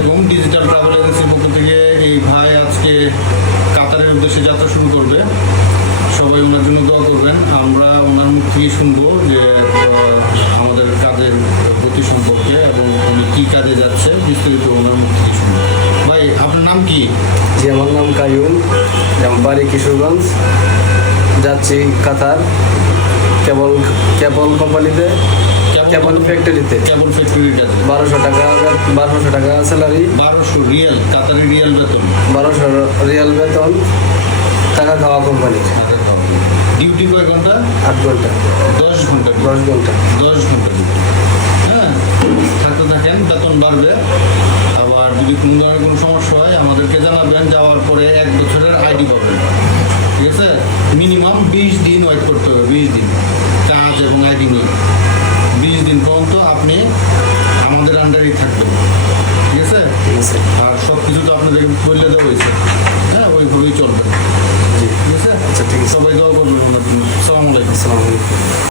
আলাইকুম। Digital travel এজেন্সির পক্ষ থেকে এই ভাই আজকে কাতারের উদ্দেশ্যে যাত্রা শুরু করবে। সবাই ওনার জন্য দোয়া করবেন। আমরা ওনার মুখ থেকে শুনবো যে আমাদের কাজের গতি সম্পর্কে এবং উনি কী কাজে যাচ্ছে বিস্তারিত ওনার মুখ থেকে শুনবো। ভাই আপনার নাম কি? জি, আমার নাম কাইয়ুম, আমার বাড়ি কিশোরগঞ্জ। যাচ্ছি কাতার কেবল কোম্পানিতে, কেবল ফ্যাক্টরিতে। কেবল ফ্যাক্টরির কাজে 1200 টাকা স্যালারি, 1200 রিয়াল, কাতারি রিয়াল বেতন। 1200 রিয়াল বেতন, টাকা খাওয়া কোম্পানির। ডিউটি কয় ঘন্টা? 8 ঘন্টা। 10 ঘন্টা। 10 ঘন্টা। 10 ঘন্টা ডিউটি। হ্যাঁ, থাকতে থাকেন, বেতন বাড়বে। আবার যদি কোনো ধরনের কোনো সমস্যা হয় আমাদেরকে জানাবেন। যাওয়ার পরে 1 বছরের আইডি পাবেন। ঠিক আছে, মিনিমাম 20 দিন ওয়েট করতে হবে। 20 দিন কাজ এবং আইডি নিয়ে 20 দিন পর্যন্ত আপনি আমাদের আন্ডারেই থাকবেন। ঠিক আছে, ঠিক আছে। আর সব কিছু তো আপনাদেরকে বলে দেওয়া হয়েছে। হ্যাঁ, ওইভাবেই চলবেন। জি, ঠিক আছে, আচ্ছা, ঠিক আছে। সবাই দোয়া করবেন ওনার জন্য। আসসালামু আলাইকুম। আসসালামু আলাইকুম।